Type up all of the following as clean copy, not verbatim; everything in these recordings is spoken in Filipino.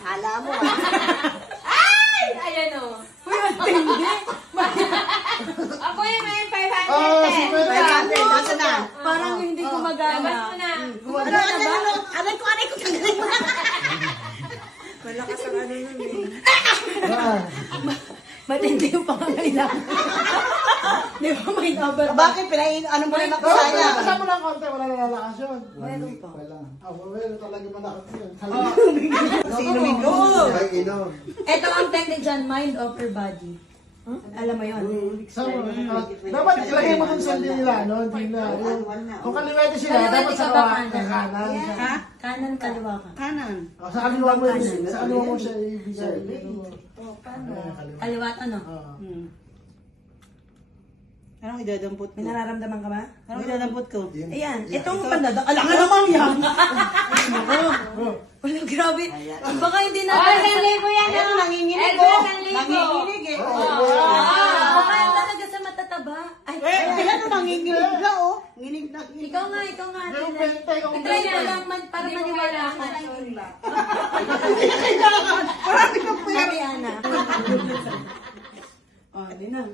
Kala mo. Ay! Ayan o. Uy, ang tindi. Ako yung may 500 Oh, si pesos. Kuya. Nasa na? Parang hindi gumagana. Labas mo na. Gumagana ba? Aray ko, tanggalin mo na. Malakas ang ano nun eh. Ah, Matindi yung pangangailangan. Di ba may number? Bakit? Ano mo na nakasaya? kasama lang konti, wala nalalakas yun. Meron pa. Wala. Meron talaga malakas yun. Sino mingo? Ay, inom. Ito ang technique dyan, mind over body. Alam mo yun? Dapat ilagay mo dun sa nila, no? Hindi na. Kung kaliwete sila, Kaliwete dapat ka sa ba kanan. kanan? Ha? Kanan, kaliwa ka. Kanan. Sa kaliwa mo, sa kaliwa mo siya ibigay. Oh, paano? Kaliwa at ano? Anong idadampot May nararamdaman ka ba? Anong idadampot ko? Ayan, itong pandadak. Alam ka naman yan! Wala, grabe. Baka hindi na... Oh, 1,000 yan Ayan, o. nanginginig Ito, ko. 1,000. Nanginginig eh. Baka yan talaga sa matataba. Ay, Ano nanginginig na oh. Nginig na. ikaw nga. Yung bente, yung Try mo lang para Hindi ko maniwala ka. Marami kang pera. Mariana. Oh, hindi na.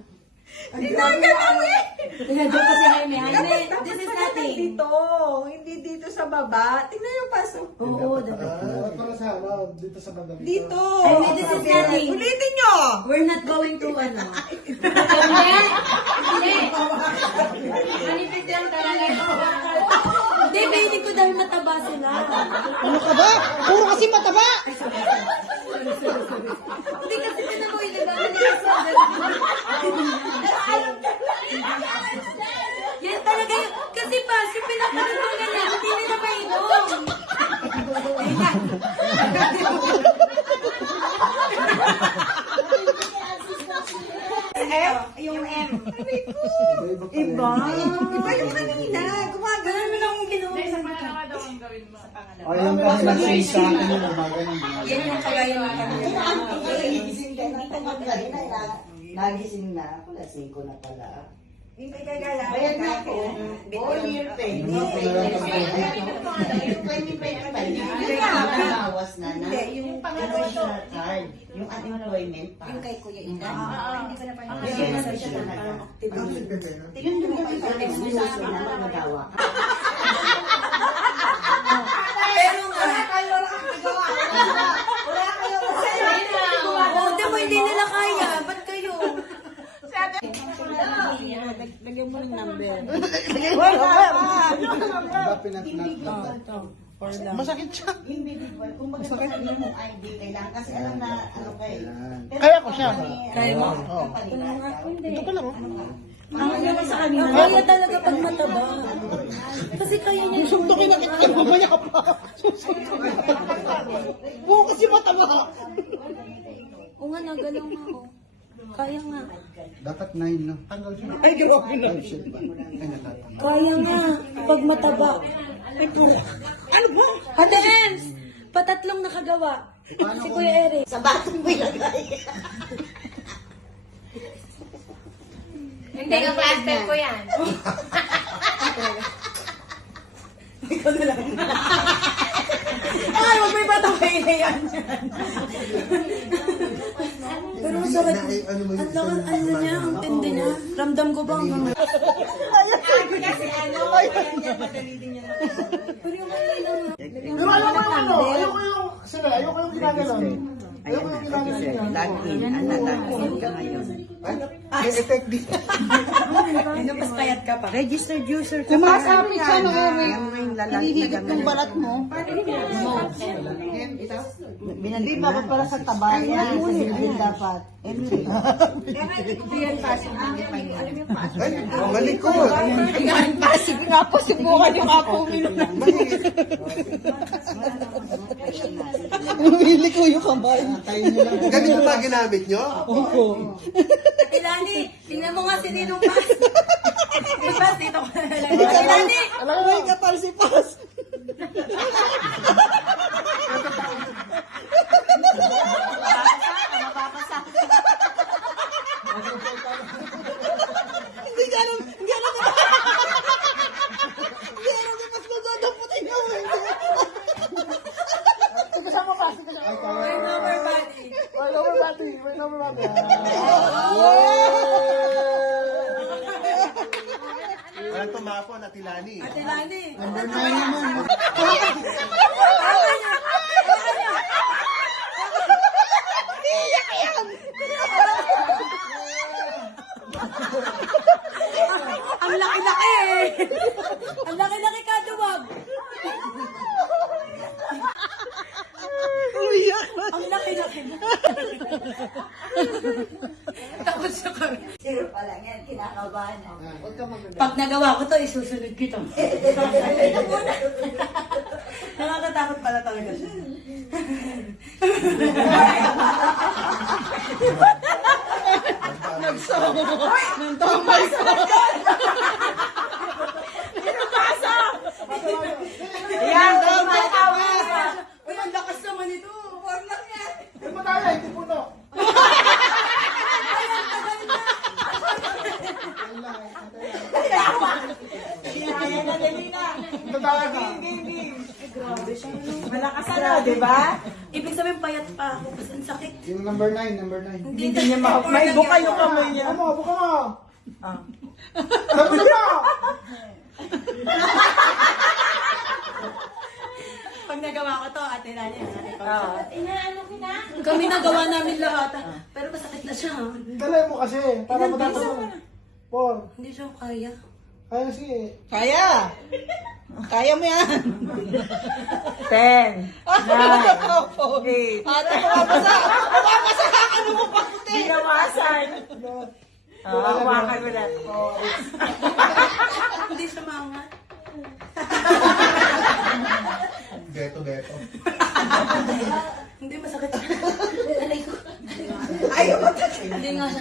Hindi na ganun eh. Tinadyo pa si Jaime. Jaime, this is nothing. Dito. Hindi dito sa baba. Tingnan yung pasok. Oo, dapat. para sa ano, dito sa banda Dito. Jaime, this is nothing. Ulitin nyo. We're not going to ano. Hindi. Hindi. Manifest lang talaga. Hindi, pwede ko dahil mataba sila. Ano ka ba? Puro kasi mataba. Hindi kasi mo iligawan yan talaga yun. Kasi pas, yung pinapalimunan niya, hindi nila mainom. Yung M. Iba. Iba yung kanina. Gumagano mo lang yung ginawa. O, yung kasi sa akin yung umaga ng Yan yung kagaya ng kanila. Nagising na. Wala, 5 na pala. Hindi kagaya. Bayad na ako. All year pay. Bawas na na. Yung professional card. Yung unemployment pa. Yung kay Kuya Ina. Hindi ko na pa yung Bigyan na siya talaga. Tingnan mo yung exercise na magawa. Pero nga, oh, di mo hindi nila kaya. Ba't kayo? Lagyan mo ng number. Masakit siya. Individual. Kung magkakasabi mo ID, kailangan kasi alam na ano kayo. Kaya ko siya. Kaya mo? Ito pa lang. Ang naman sa kanila. Kaya talaga pag mataba. Kasi kaya niya. Suntukin na kita. Mamaya ka pa. Oo, kasi mataba. Oo nga, nagalaw nga ako. Kaya nga. Dapat 9 na. Ay, grabe na. Ay, natatang. Kaya nga. Pag mataba. Ano ba? Ate Ems! Patatlong nakagawa. Si Kuya Eric. Sa batong mo ilagay. Hindi ka plaster ko yan. Ay, wag may pataway na yan. Pero masarap. Ang lakas, ano niya, ang tindi niya. Ramdam ko ba hanggang... Kasi ano, Pero yung kanina nga. Pero ayoko yung ano. Ayoko yung... Sila, ayoko yung ginaganon. Ayoko yung ginaganon niya. Login ka ngayon. May effect din. Ano, pas payat ka pa. Registered user ka. Kumasapit ka na Hinihigit ng balat mo. Hindi dapat pala sa taba. Yan, sa bibig dapat. Yan pasok ang Ay, malikot. Pasig nga po, subukan yung ako uminom. Humili ko yung kamay. Ganito ba ginamit nyo? Ate Lani, tingnan mo nga si Ninong Pas. Si Pas, dito ko na lang. Ate Lani! Alam mo yung kapal si Pas. Hindi ka alam, hindi alam si Pas na dadaputin niya. Kasama pa. Ate Lani. Number 9 naman. Ang laki-laki eh. Ang laki-laki ka, duwag. Ang laki-laki. Takot siya kami. Zero pa lang yan, kinakabahan ako. Huwag ka maganda. Pag nagawa ko to, isusunod kita. Nakakatakot pala talaga siya. Yan, tumatawa. Uy, ang lakas naman ito. Huwag lang yan. Huwag mo tayo, hindi puno. Kaya na, dali na. Tatawa ka. Malakas na, di ba? Ibig sabihin, payat pa ako. Kasi ang sakit. Yung number 9, number 9. Hindi niya may buka yung kamay niya. Buka mo, buka mo. Sabi mo! Pag nagawa ko to, ate Lani, Inaano kita? kami nagawa namin lahat. Pero masakit na siya. Kalay mo kasi, para Ilan matatawa. beses? 4. Hindi siya kaya. Kaya sige. Kaya. Kaya mo yan. 10. 9. 8. Ate, mababasa. Mababasa ka. Ano mo pa puti? Binawasan. Hawakan mo lang. Hindi siya maangat. Beto, beto. Hindi masakit. Alay ko. Hindi nga siya.